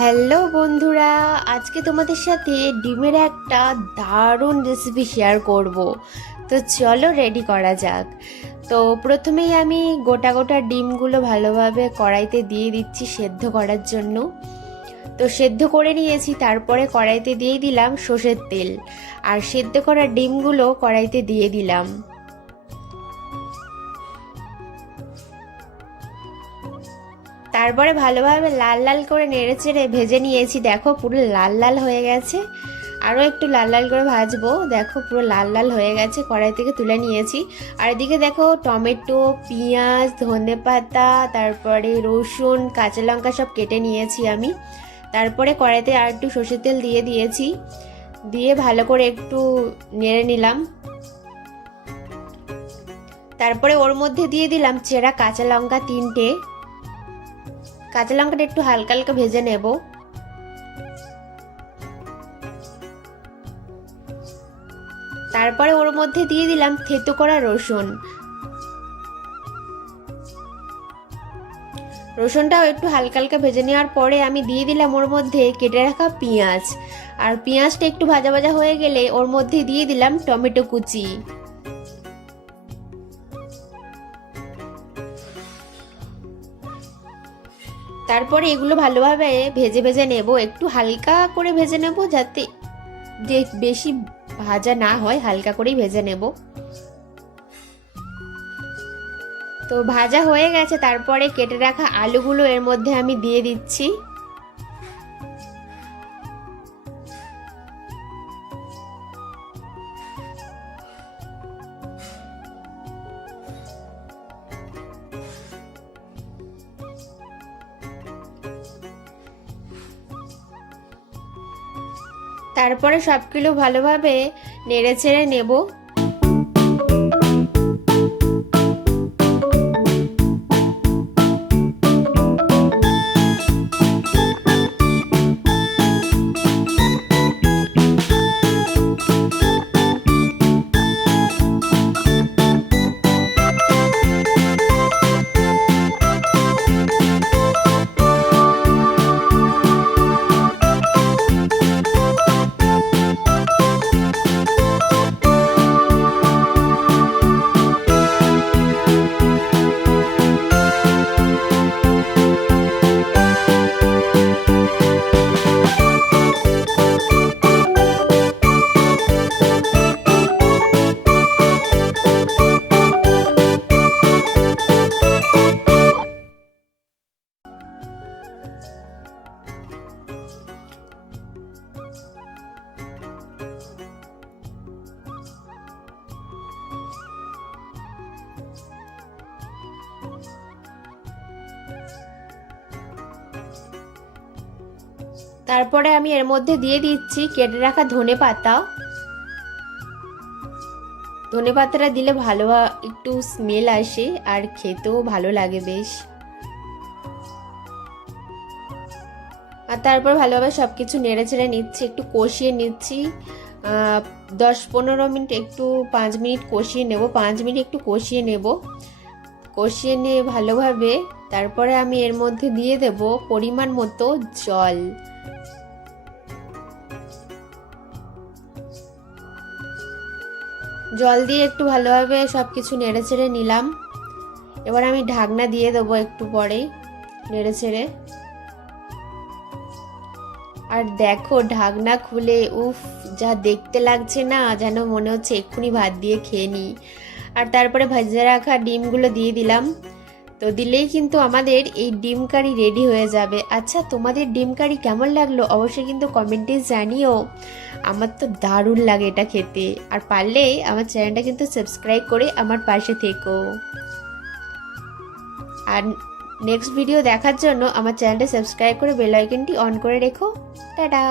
Hello বন্ধুরা, আজকে তোমাদের সাথে ডিমের একটা দারুণ রেসিপি শেয়ার করব। তো চলো রেডি করা যাক। তো প্রথমেই আমি গোটা গোটা ডিমগুলো ভালোভাবে কড়াইতে দিয়ে দিচ্ছি সেদ্ধ করার জন্য। তো সেদ্ধ করে নিয়েছি, তারপরে কড়াইতে দিয়ে দিলাম সর্ষের তেল, আর সেদ্ধ করা ডিমগুলো কড়াইতে দিয়ে দিলাম। তারপরে ভালোভাবে লাল লাল করে নেড়েচেড়ে ভেজে নিয়েছি। দেখো পুরো লাল লাল হয়ে গেছে, আরও একটু লাল লাল করে ভাজবো। দেখো পুরো লাল লাল হয়ে গেছে, কড়াই থেকে তুলে নিয়েছি। আর এদিকে দেখো টমেটো, পেঁয়াজ, ধনেপাতা, তারপরে রসুন, কাঁচা লঙ্কা সব কেটে নিয়েছি আমি। তারপরে কড়াইতে আর একটু সর্ষের তেল দিয়ে দিয়েছি, দিয়ে ভালো করে একটু নেড়ে নিলাম। তারপরে ওর মধ্যে দিয়ে দিলাম চেরা কাঁচা লঙ্কা 3টে। কাঁচা লঙ্কাটা একটু হালকা হালকা ভেজে নেব। তারপরে ওর মধ্যে দিয়ে দিলাম থেতো করা রসুন। রসুনটাও একটু হালকা হালকা ভেজে নেওয়ার পরে আমি দিয়ে দিলাম ওর মধ্যে কেটে রাখা পেঁয়াজ। আর পেঁয়াজটা একটু ভাজা ভাজা হয়ে গেলে ওর মধ্যে দিয়ে দিলাম টমেটো কুচি। তারপরে এগুলো ভালোভাবে ভেজে ভেজে নেব, একটু হালকা করে ভেজে নেব, যাতে যে বেশি ভাজা না হয়, হালকা করেই ভেজে নেব। তো ভাজা হয়ে গেছে, তারপরে কেটে রাখা আলুগুলো এর মধ্যে আমি দিয়ে দিচ্ছি। তারপরে সবগুলো ভালোভাবে নেড়ে ছেড়ে নেব। তারপরে আমি এর মধ্যে দিয়ে দিচ্ছি কেটে রাখা ধনেপাতা। ধনেপাতাটা দিলে ভালো একটু স্মেল আসে, আর খেতেও ভালো লাগে বেশ। আর তারপর ভালোভাবে সবকিছু নেড়ে ছেড়ে নিচ্ছি, একটু কষিয়ে নিচ্ছি। 10-15 মিনিট, একটু 5 মিনিট কষিয়ে নেব। 5 মিনিট একটু কষিয়ে নেব। কষিয়ে নিয়ে ভালোভাবে তারপরে আমি এর মধ্যে দিয়ে দেব পরিমাণ মতো জল। জল দিয়ে একটু ভালোভাবে সবকিছু নেড়ে ছেড়ে নিলাম। এবার আমি ঢাকনা দিয়ে দেবো একটু পরেই নেড়ে ছেড়ে। আর দেখো ঢাকনা খুলে উফ, যা দেখতে লাগছে না, যেন মনে হচ্ছে এক্ষুনি ভাত দিয়ে খেয়ে নিই। আর তারপরে ভেজে রাখা ডিমগুলো দিয়ে দিলাম। তো দিলেই কিন্তু আমাদের এই ডিম কারি রেডি হয়ে যাবে। আচ্ছা, তোমাদের ডিম কারি কেমন লাগলো অবশ্যই কিন্তু কমেন্টে জানিও। আমার তো দারুণ লাগে এটা খেতে। আর পারলে আমার চ্যানেলটা কিন্তু সাবস্ক্রাইব করে আমার পাশে থেকো। আর নেক্সট ভিডিও দেখার জন্য আমার চ্যানেলটা সাবস্ক্রাইব করে বেল আইকনটি অন করে রেখো। টাটা।